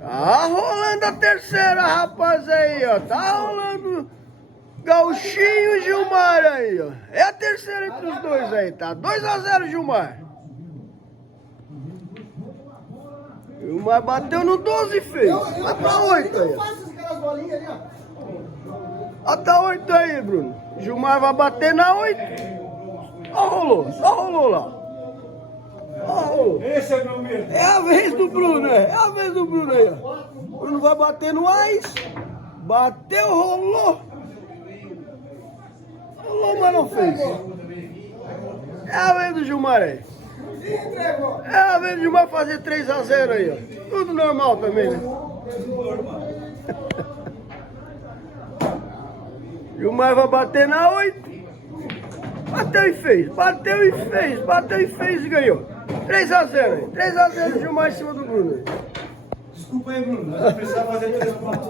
Tá rolando a terceira, rapaz, aí, ó. Tá rolando Gauchinho e Gilmar aí, ó. É a terceira entre os dois aí, tá? 2-0, Gilmar. Gilmar bateu no 12 e fez. Vai pra 8 aí, ó. Ó, tá 8 aí, Bruno. Gilmar vai bater na 8. Ó, rolou lá. Ó, rolou. Esse é o meu medo. É a vez do Bruno, é a vez do Bruno aí, ó. Bruno vai bater no Ais. Bateu, rolou. Rolou, mas não fez. É a vez do Gilmar aí. É a vez do Gilmar fazer 3-0 aí, ó. Tudo normal também, né? Gilmar vai bater na 8. Bateu e fez, bateu e fez, bateu e fez e ganhou. 3-0 aí. 3-0 Gilmar em cima do Bruno. Desculpa aí, Bruno. Nós precisamos fazer 3 pontos.